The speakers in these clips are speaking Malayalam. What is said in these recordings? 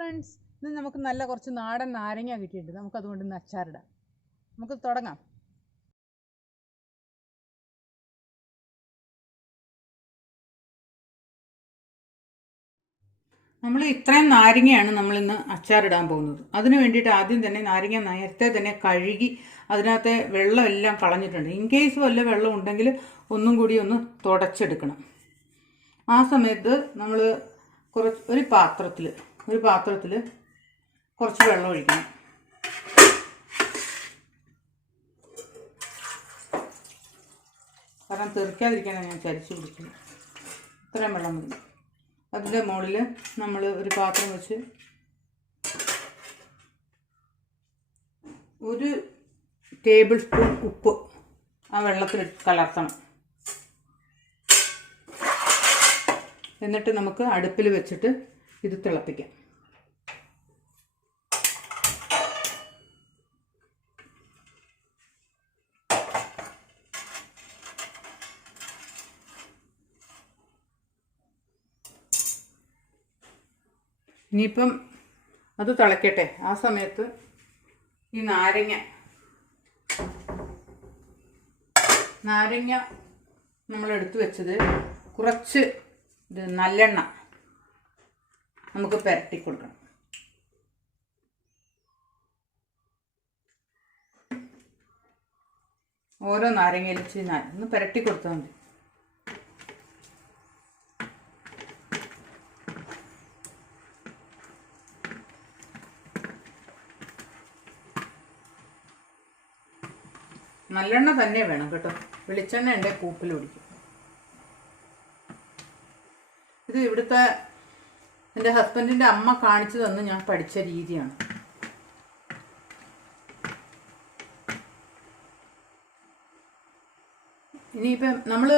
ഫ്രണ്ട്സ്, ഇന്ന് നമുക്ക് നല്ല കുറച്ച് നാടൻ നാരങ്ങ കിട്ടിയിട്ടുണ്ട്. നമുക്കതുകൊണ്ട് ഇന്ന് അച്ചാറിടാം. നമുക്ക് തുടങ്ങാം. നമ്മൾ ഇത്രയും നാരങ്ങയാണ് നമ്മളിന്ന് അച്ചാറിടാൻ പോകുന്നത്. അതിന് വേണ്ടിയിട്ട് ആദ്യം തന്നെ നാരങ്ങ നേരത്തെ തന്നെ കഴുകി അതിനകത്തെ വെള്ളം എല്ലാം കളഞ്ഞിട്ടുണ്ട്. ഇൻ കേസ് വല്ല വെള്ളം ഉണ്ടെങ്കിൽ ഒന്നും കൂടി ഒന്ന് തുടച്ചെടുക്കണം. ആ സമയത്ത് നമ്മൾ ഒരു പാത്രത്തിൽ കുറച്ച് വെള്ളം ഒഴിക്കണം. കാരണം തെറിക്കാതിരിക്കാനാണ് ഞാൻ ചരിച്ച് പിടിക്കുന്നത്. ഇത്രയും വെള്ളം മതി. അതിൻ്റെ മുകളിൽ നമ്മൾ ഒരു പാത്രം വെച്ച് 1 ടേബിൾ സ്പൂൺ ഉപ്പ് ആ വെള്ളത്തിൽ കലർത്തണം. എന്നിട്ട് നമുക്ക് അടുപ്പിൽ വെച്ചിട്ട് ഇത് തിളപ്പിക്കാം. ഇനിയിപ്പം അത് തിളക്കട്ടെ. ആ സമയത്ത് ഈ നാരങ്ങ നമ്മൾ എടുത്തു വെച്ചത് കുറച്ച് നല്ലെണ്ണ നമുക്ക് പുരട്ടി കൊടുക്കണം. ഓരോ നാരങ്ങയിലും ഒന്ന് പുരട്ടി കൊടുത്താൽ മതി. നല്ലെണ്ണ തന്നെ വേണം കേട്ടോ. വെളിച്ചെണ്ണ ഉണ്ട് കൂപ്പിൽ പിടിക്കും. ഇത് ഇവിടുത്തെ എൻ്റെ ഹസ്ബൻഡിൻ്റെ അമ്മ കാണിച്ചു തന്ന് ഞാൻ പഠിച്ച രീതിയാണ്. ഇനിയിപ്പം നമ്മൾ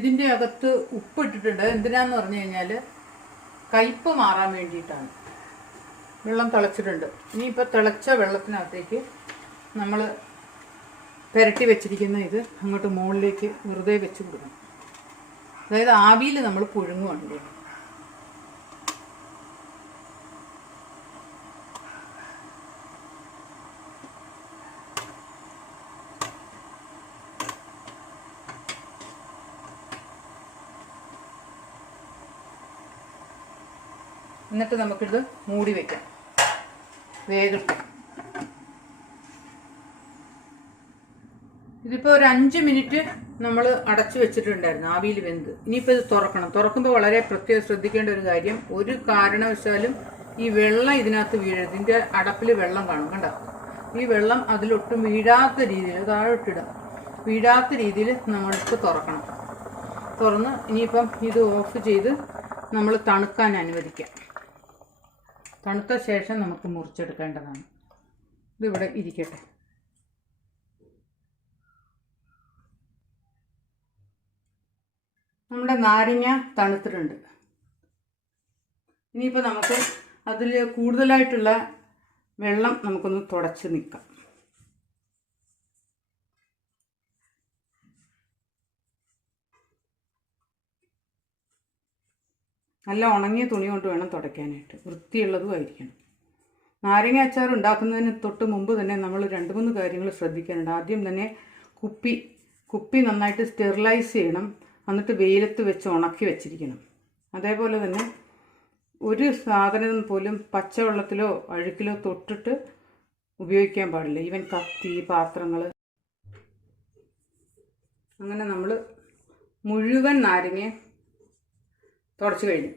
ഇതിൻ്റെ അകത്ത് ഉപ്പിട്ടിട്ടുണ്ട്. എന്തിനാന്ന് പറഞ്ഞു കഴിഞ്ഞാൽ കയ്പ്പ് മാറാൻ വേണ്ടിയിട്ടാണ്. വെള്ളം തിളച്ചിട്ടുണ്ട്. ഇനിയിപ്പോൾ തിളച്ച വെള്ളത്തിനകത്തേക്ക് നമ്മൾ പുരട്ടി വെച്ചിരിക്കുന്ന ഇത് അങ്ങോട്ട് മുകളിലേക്ക് വെറുതെ വെച്ച് കൊടുക്കണം. അതായത് ആവിയിൽ നമ്മൾ പുഴുങ്ങുകയാണ്. എന്നിട്ട് നമുക്കിത് മൂടി വയ്ക്കാം. വേഗം ഇതിപ്പോൾ ഒരു 5 മിനിറ്റ് നമ്മൾ അടച്ചു വെച്ചിട്ടുണ്ടായിരുന്നു ആവിയിൽ വെന്ത്. ഇനിയിപ്പോൾ ഇത് തുറക്കണം. തുറക്കുമ്പോൾ വളരെ പ്രത്യേകം ശ്രദ്ധിക്കേണ്ട ഒരു കാര്യം, ഒരു കാരണവശാലും ഈ വെള്ളം ഇതിനകത്ത് വീഴരുത്. ഇതിൻ്റെ അടപ്പിൽ വെള്ളം കാണും, കണ്ടോ? ഈ വെള്ളം അതിലൊട്ടും വീഴാത്ത രീതിയിൽ താഴോട്ടിടാം. വീഴാത്ത രീതിയിൽ നമ്മൾക്ക് തുറക്കണം. തുറന്ന് ഇനിയിപ്പം ഇത് ഓഫ് ചെയ്ത് നമ്മൾ തണുക്കാൻ അനുവദിക്കാം. തണുത്ത ശേഷം നമുക്ക് മുറിച്ചെടുക്കേണ്ടതാണ്. ഇതിവിടെ ഇരിക്കട്ടെ. നമ്മുടെ നാരങ്ങ തണുത്തിട്ടുണ്ട്. ഇനിയിപ്പോൾ നമുക്ക് അതിൽ കൂടുതലായിട്ടുള്ള വെള്ളം നമുക്കൊന്ന് തുടച്ച് നിൽക്കാം. നല്ല ഉണങ്ങിയ തുണി കൊണ്ട് വേണം തുടയ്ക്കാനായിട്ട്. വൃത്തിയുള്ളതും ആയിരിക്കണം. നാരങ്ങ അച്ചാർ ഉണ്ടാക്കുന്നതിന് തൊട്ട് മുമ്പ് തന്നെ നമ്മൾ 2-3 കാര്യങ്ങൾ ശ്രദ്ധിക്കാനുണ്ട്. ആദ്യം തന്നെ കുപ്പി നന്നായിട്ട് സ്റ്റെറിലൈസ് ചെയ്യണം. എന്നിട്ട് വെയിലത്ത് വെച്ച് ഉണക്കി വെച്ചിരിക്കണം. അതേപോലെ തന്നെ ഒരു സാധനം പോലും പച്ചവെള്ളത്തിലോ അഴുക്കിലോ തൊട്ടിട്ട് ഉപയോഗിക്കാൻ പാടില്ല. ഈവൻ കത്തി, പാത്രങ്ങൾ. അങ്ങനെ നമ്മൾ മുഴുവൻ നാരങ്ങ തുടച്ച് കഴിഞ്ഞു.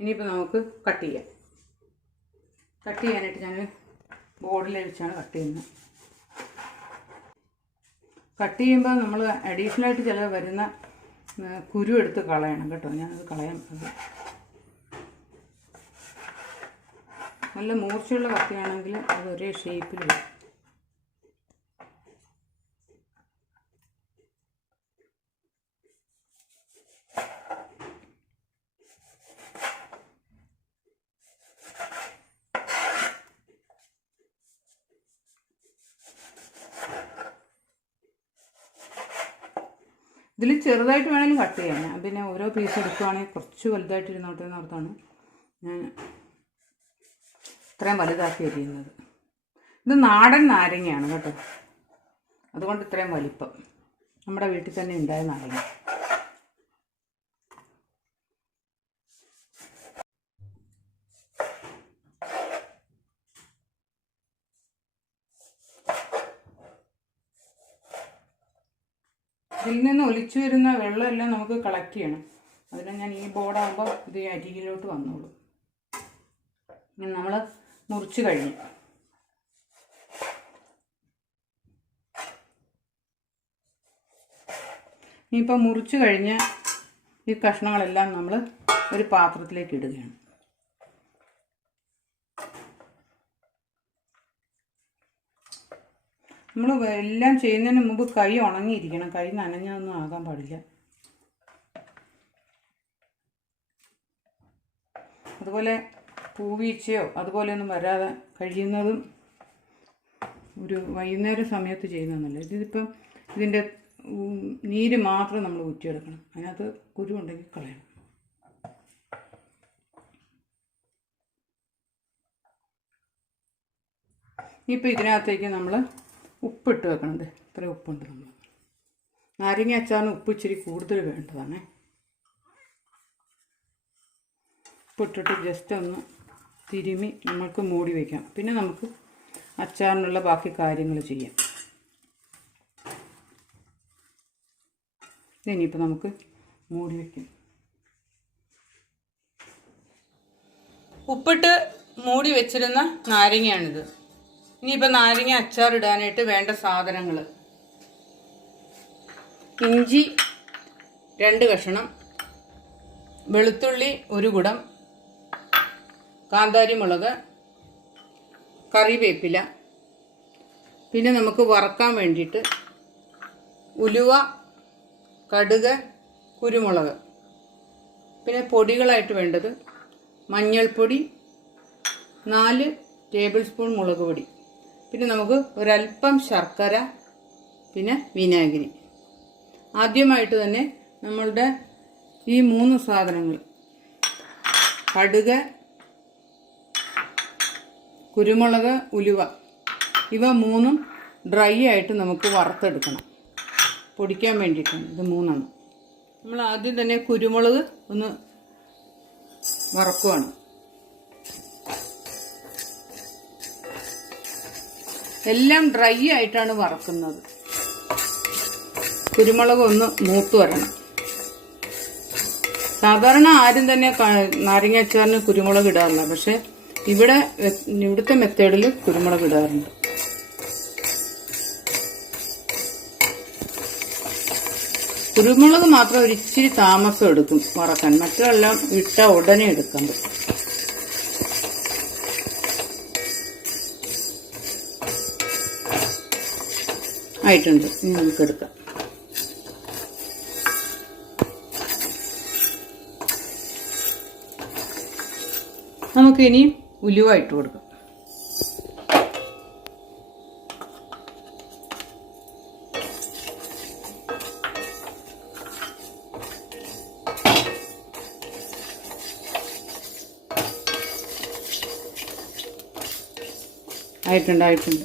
ഇനിയിപ്പോൾ നമുക്ക് കട്ട് ചെയ്യാം. കട്ട് ചെയ്യാനായിട്ട് ഞാൻ ബോർഡിൽ വെച്ചാണ് കട്ട് ചെയ്യുന്നത്. കട്ട് ചെയ്യുമ്പോൾ നമ്മൾ അഡീഷണലായിട്ട് ചില വരുന്ന കുരു എടുത്ത് കളയണം കേട്ടോ. ഞാനത് കളയാൻ നല്ല മൂർച്ചയുള്ള കത്തിയാണെങ്കിൽ അത് ഒരേ ഷേപ്പിൽ വരും. ഇതിൽ ചെറുതായിട്ട് വേണമെങ്കിലും കട്ട് ചെയ്യാം. ഞാൻ പിന്നെ ഓരോ പീസ് എടുക്കുകയാണെങ്കിൽ കുറച്ച് വലുതായിട്ടിരുന്നോട്ടെ എന്നോർത്താണ് ഞാൻ ഇത്രയും വലുതാക്കി അരിയുന്നത്. ഇത് നാടൻ നാരങ്ങയാണ് കേട്ടോ, അതുകൊണ്ട് ഇത്രയും വലിപ്പം. നമ്മുടെ വീട്ടിൽ തന്നെ ഉണ്ടായ നാരങ്ങ. ഇതിൽ നിന്ന് ഒലിച്ചു വരുന്ന വെള്ളമെല്ലാം നമുക്ക് കളക്ട് ചെയ്യണം. അതിന് ഞാൻ ഈ ബോർഡാകുമ്പോൾ ഇത് അരികിലോട്ട് വന്നോളൂ. ഇനി നമ്മൾ മുറിച്ച് കഴിഞ്ഞു. ഇനിയിപ്പോൾ മുറിച്ച് കഴിഞ്ഞ് ഈ കഷ്ണങ്ങളെല്ലാം നമ്മൾ ഒരു പാത്രത്തിലേക്ക് ഇടുകയാണ്. നമ്മൾ എല്ലാം ചെയ്യുന്നതിന് മുമ്പ് കൈ ഉണങ്ങിയിരിക്കണം. കൈ നനഞ്ഞൊന്നും ആകാൻ പാടില്ല. അതുപോലെ പൂവീഴ്ചയോ അതുപോലെയൊന്നും വരാതെ കഴിയുന്നതും ഒരു വൈകുന്നേര സമയത്ത് ചെയ്യുന്നതെന്നല്ല. ഇതിപ്പം ഇതിൻ്റെ നീര് മാത്രം നമ്മൾ ഊറ്റിയെടുക്കണം. അതിനകത്ത് കുരു ഉണ്ടെങ്കിൽ കളയണം. ഇപ്പം ഇതിനകത്തേക്ക് നമ്മൾ ഉപ്പിട്ട് വെക്കണത്. ഇത്രയും ഉപ്പുണ്ട്. നമ്മൾ നാരങ്ങ അച്ചാറിന് ഉപ്പ് ഇച്ചിരി കൂടുതൽ വേണ്ടതാണ്. ഉപ്പിട്ടിട്ട് ജസ്റ്റ് ഒന്ന് തിരുമി നമുക്ക് മൂടി വയ്ക്കാം. പിന്നെ നമുക്ക് അച്ചാറിനുള്ള ബാക്കി കാര്യങ്ങൾ ചെയ്യാം. ഇനിയിപ്പോൾ നമുക്ക് മൂടി വയ്ക്കാം. ഉപ്പിട്ട് മൂടി വെച്ചിരുന്ന നാരങ്ങയാണിത്. ഇനിയിപ്പോൾ നാരങ്ങ അച്ചാറിടാനായിട്ട് വേണ്ട സാധനങ്ങൾ: ഇഞ്ചി 2 കഷ്ണം, വെളുത്തുള്ളി 1 കുടം, കാന്താരി മുളക്, കറിവേപ്പില, പിന്നെ നമുക്ക് വറക്കാൻ വേണ്ടിയിട്ട് ഉലുവ, കടുക്, കുരുമുളക്, പിന്നെ പൊടികളായിട്ട് വേണ്ടത് മഞ്ഞൾപ്പൊടി, 4 ടേബിൾ സ്പൂൺ മുളക് പൊടി, പിന്നെ നമുക്ക് ഒരല്പം ശർക്കര, പിന്നെ വിനാഗിരി. ആദ്യമായിട്ട് തന്നെ നമ്മളുടെ ഈ 3 സാധനങ്ങൾ കടുക്, കുരുമുളക്, ഉലുവ, ഇവ 3ഉം ഡ്രൈ ആയിട്ട് നമുക്ക് വറുത്തെടുക്കണം. പൊടിക്കാൻ വേണ്ടിയിട്ടാണ് ഇത് 3. നമ്മൾ ആദ്യം തന്നെ കുരുമുളക് ഒന്ന് വറക്കുവാണ്. എല്ലാം ഡ്രൈ ആയിട്ടാണ് വറക്കുന്നത്. കുരുമുളക് ഒന്ന് മൂത്ത് വരണം. സാധാരണ ആരും തന്നെ നാരങ്ങ അച്ചാറിന് കുരുമുളക് ഇടാറില്ല. പക്ഷെ ഇവിടുത്തെ മെത്തേഡിൽ കുരുമുളക് ഇടാറുണ്ട്. കുരുമുളക് മാത്രം ഒരിച്ചിരി താമസം എടുക്കും വറക്കാൻ. മറ്റെല്ലാം ഇട്ട ഉടനെ എടുക്കാൻ പറ്റും. ആയിട്ടുണ്ട്. ഇനി നമുക്ക് എടുക്കാം. നമുക്ക് ഇനി ഉലുവ ഇട്ട് കൊടുക്കാം. ആയിട്ടുണ്ട്.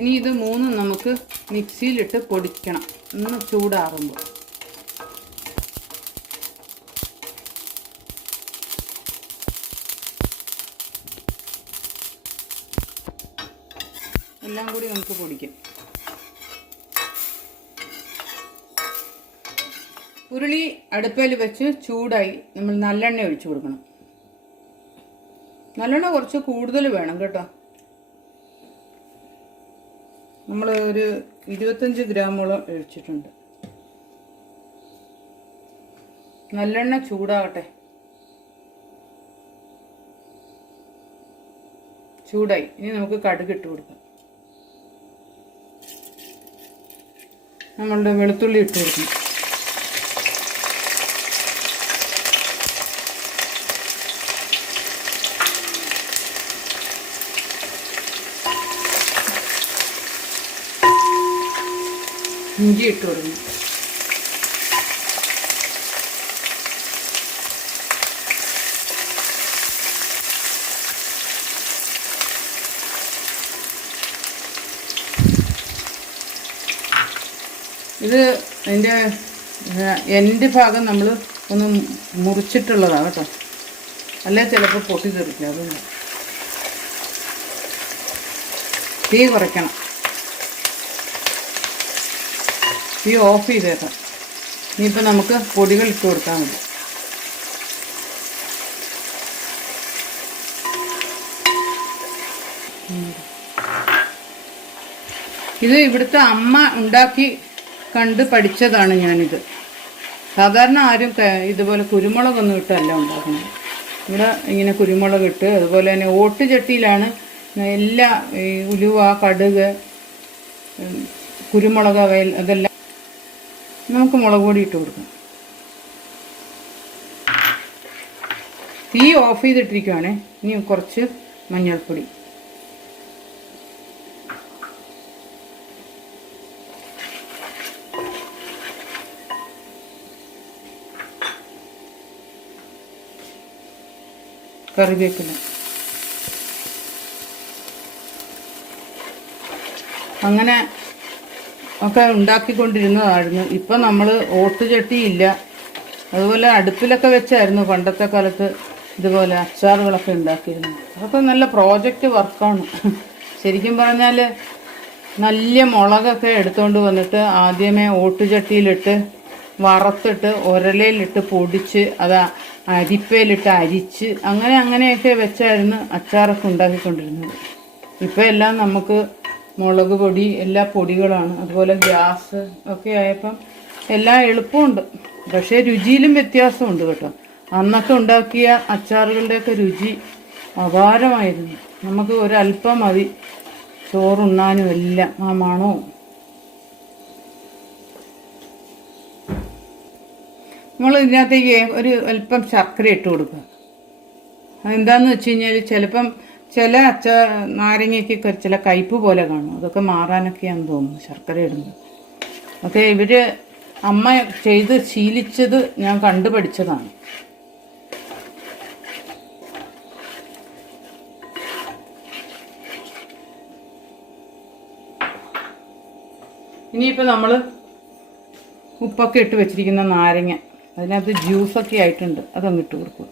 ഇനി ഇത് 3 നമുക്ക് മിക്സിയിലിട്ട് പൊടിക്കണം. ഒന്ന് ചൂടാറുമ്പോൾ എല്ലാം കൂടി നമുക്ക് പൊടിക്കാം. ഉരുളി അടുപ്പയിൽ വെച്ച് ചൂടായി നമ്മൾ നല്ലെണ്ണ ഒഴിച്ചു കൊടുക്കണം. നല്ലെണ്ണ കുറച്ച് കൂടുതൽ വേണം കേട്ടോ. നമ്മൾ ഒരു 25 ഗ്രാമോളം ഒഴിച്ചിട്ടുണ്ട്. നല്ലെണ്ണ ചൂടാകട്ടെ. ചൂടായി. ഇനി നമുക്ക് കടുക് ഇട്ട് കൊടുക്കാം. നമ്മളുടെ വെളുത്തുള്ളി ഇട്ട് കൊടുക്കണം. ഇഞ്ചി ഇട്ട് കൊടുക്കണം. ഇത് അതിൻ്റെ എൻ്റെ ഭാഗം നമ്മൾ ഒന്ന് മുറിച്ചിട്ടുള്ളതാണ് കേട്ടോ, അല്ലേ ചിലപ്പോൾ പൊട്ടി തെറിക്കും. അതുകൊണ്ട് തീ കുറയ്ക്കണം, തീ ഓഫ് ചെയ്തേക്കാം. ഇനിയിപ്പോൾ നമുക്ക് പൊടികൾ ഇട്ട് കൊടുത്താൽ മതി. ഇത് ഇവിടുത്തെ അമ്മ ഉണ്ടാക്കി കണ്ട് പഠിച്ചതാണ് ഞാനിത്. സാധാരണ ആരും ഇതുപോലെ കുരുമുളകൊന്നും ഇട്ടല്ല ഉണ്ടാക്കുന്നത്. ഇവിടെ ഇങ്ങനെ കുരുമുളക് ഇട്ട്, അതുപോലെ തന്നെ ഓട്ടുചട്ടിയിലാണ് എല്ലാ ഉലുവ, കടുക്, കുരുമുളക് അതെല്ലാം. നമുക്ക് മുളക് പൊടി ഇട്ട് കൊടുക്കാം. തീ ഓഫ് ചെയ്തിട്ടിരിക്കുവാണേ. ഇനി കുറച്ച് മഞ്ഞൾപ്പൊടി, കറിവേപ്പില. അങ്ങനെ ഒക്കെ ഉണ്ടാക്കിക്കൊണ്ടിരുന്നതായിരുന്നു. ഇപ്പം നമ്മൾ ഓട്ടുചട്ടിയില്ല, അതുപോലെ അടുപ്പിലൊക്കെ വെച്ചായിരുന്നു പണ്ടത്തെ കാലത്ത് ഇതുപോലെ അച്ചാറുകളൊക്കെ ഉണ്ടാക്കിയിരുന്നു. അതൊക്കെ നല്ല പ്രോജക്റ്റ് വർക്കാണ്. ശരിക്കും പറഞ്ഞാൽ നല്ല മുളകൊക്കെ എടുത്തുകൊണ്ട് വന്നിട്ട് ആദ്യമേ ഓട്ടുചട്ടിയിലിട്ട് വറുത്തിട്ട് ഉരലയിലിട്ട് പൊടിച്ച് അത് അരിപ്പയിലിട്ട് അരിച്ച് അങ്ങനെയൊക്കെ വെച്ചായിരുന്നു അച്ചാറൊക്കെ ഉണ്ടാക്കിക്കൊണ്ടിരുന്നത്. ഇപ്പം എല്ലാം നമുക്ക് മുളക് പൊടി, എല്ലാ പൊടികളാണ്. അതുപോലെ ഗ്യാസ് ഒക്കെ ആയപ്പം എല്ലാം എളുപ്പമുണ്ട്. പക്ഷേ രുചിയിലും വ്യത്യാസമുണ്ട് കേട്ടോ. അന്നൊക്കെ ഉണ്ടാക്കിയ അച്ചാറുകളുടെയൊക്കെ രുചി അപാരമായിരുന്നു. നമുക്ക് ഒരല്പം മതി ചോറുണ്ണാനും എല്ലാം. ആ മണവും. നമ്മൾ ഇതിനകത്തേക്ക് ഒരു അല്പം ശർക്കര ഇട്ട് കൊടുക്കുക. അതെന്താണെന്ന് വെച്ച് കഴിഞ്ഞാൽ ചിലപ്പം ചില നാരങ്ങയ്ക്കൊക്കെ ചില കയ്പ് പോലെ കാണും. അതൊക്കെ മാറാനൊക്കെയാണെന്ന് തോന്നുന്നു ശർക്കര ഇടുന്നത്. ഒക്കെ ഇവർ അമ്മ ചെയ്ത് ശീലിച്ചത് ഞാൻ കണ്ടു പഠിച്ചതാണ്. ഇനിയിപ്പോൾ നമ്മൾ ഉപ്പൊക്കെ ഇട്ട് വെച്ചിരിക്കുന്ന നാരങ്ങ, അതിനകത്ത് ജ്യൂസൊക്കെ ആയിട്ടുണ്ട്, അതങ്ങ് ഇട്ട് കൊടുക്കുക.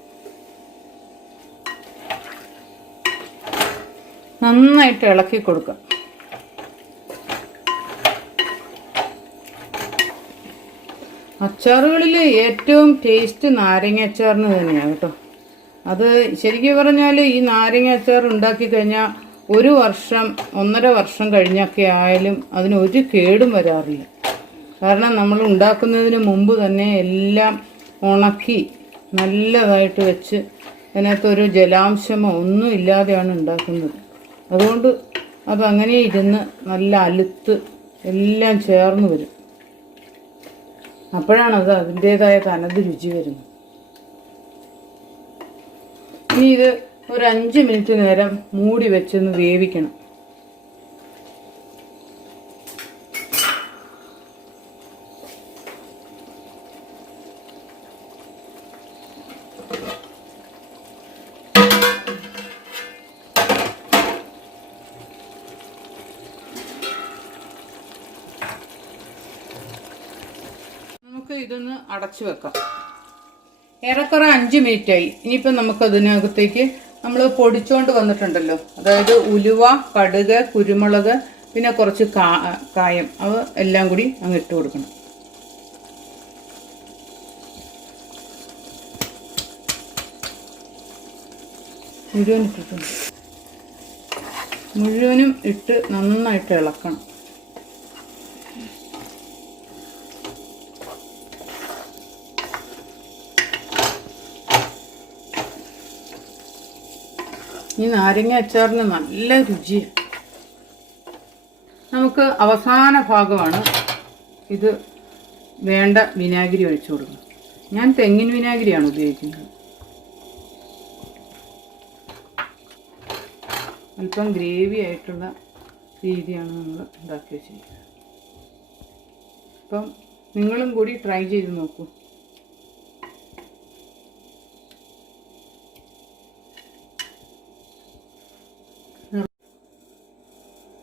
നന്നായിട്ട് ഇളക്കി കൊടുക്കുക. അച്ചാറുകളിൽ ഏറ്റവും ടേസ്റ്റ് നാരങ്ങ അച്ചാറിന് തന്നെയാണ് കേട്ടോ. അത് ശരിക്കും പറഞ്ഞാൽ ഈ നാരങ്ങ അച്ചാർ ഉണ്ടാക്കി കഴിഞ്ഞാൽ 1 വർഷം 1.5 വർഷം കഴിഞ്ഞൊക്കെ ആയാലും അതിനൊരു കേടും വരാറില്ല. കാരണം നമ്മൾ ഉണ്ടാക്കുന്നതിന് മുമ്പ് തന്നെ എല്ലാം ഉണക്കി നല്ലതായിട്ട് വെച്ച് അതിനകത്തൊരു ജലാംശമോ ഒന്നും ഇല്ലാതെയാണ് ഉണ്ടാക്കുന്നത്. അതുകൊണ്ട് അതങ്ങനെ ഇരുന്ന് നല്ല അലുത്ത് എല്ലാം ചേർന്ന് വരും. അപ്പോഴാണ് അത് അതിൻ്റേതായ തനത് രുചി വരുന്നത്. ഇനി ഇത് ഒരു 5 മിനിറ്റ് നേരം മൂടി വെച്ചൊന്ന് വേവിക്കണം. നമുക്ക് ഇതൊന്ന് അടച്ചു വെക്കാം. ഏറെക്കുറെ 5 മിനിറ്റായി. ഇനിയിപ്പം നമുക്കതിനകത്തേക്ക് നമ്മൾ പൊടിച്ചുകൊണ്ട് വന്നിട്ടുണ്ടല്ലോ, അതായത് ഉലുവ, കടുക്, കുരുമുളക്, പിന്നെ കുറച്ച് കായം, അവ എല്ലാം കൂടി അങ്ങ് ഇട്ട് കൊടുക്കണം. മുഴുവൻ ഇട്ടിട്ടുണ്ട്. മുഴുവനും ഇട്ട് നന്നായിട്ട് ഇളക്കണം. ഈ നാരങ്ങ അച്ചാറിന് നല്ല രുചിയാണ്. നമുക്ക് അവസാന ഭാഗമാണ് ഇത് വേണ്ട വിനാഗിരി ഒഴിച്ചു കൊടുക്കണം. ഞാൻ തെങ്ങിൻ വിനാഗിരിയാണ് ഉപയോഗിക്കുന്നത്. അല്പം ഗ്രേവി ആയിട്ടുള്ള രീതിയാണ് നമ്മൾ ഉണ്ടാക്കി വെച്ചിരിക്കുന്നത്. അപ്പം നിങ്ങളും കൂടി ട്രൈ ചെയ്ത് നോക്കൂ.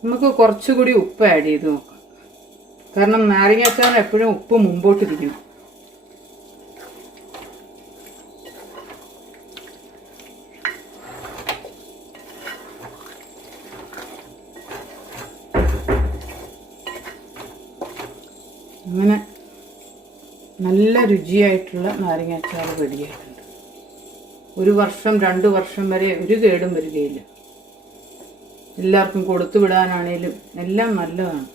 നമുക്ക് കുറച്ചുകൂടി ഉപ്പ് ആഡ് ചെയ്ത് നോക്കാം. കാരണം നാരങ്ങ അച്ചാർ എപ്പോഴും ഉപ്പ് മുമ്പോട്ടിരിക്കണം. അങ്ങനെ നല്ല രുചിയായിട്ടുള്ള നാരങ്ങ അച്ചാർ റെഡിയായിട്ടുണ്ട്. 1 വർഷം 2 വർഷം വരെ ഒരു കേടും വരികയില്ല. എല്ലാവർക്കും കൊടുത്തു വിടാനാണേലും എല്ലാം നല്ലതാണ്.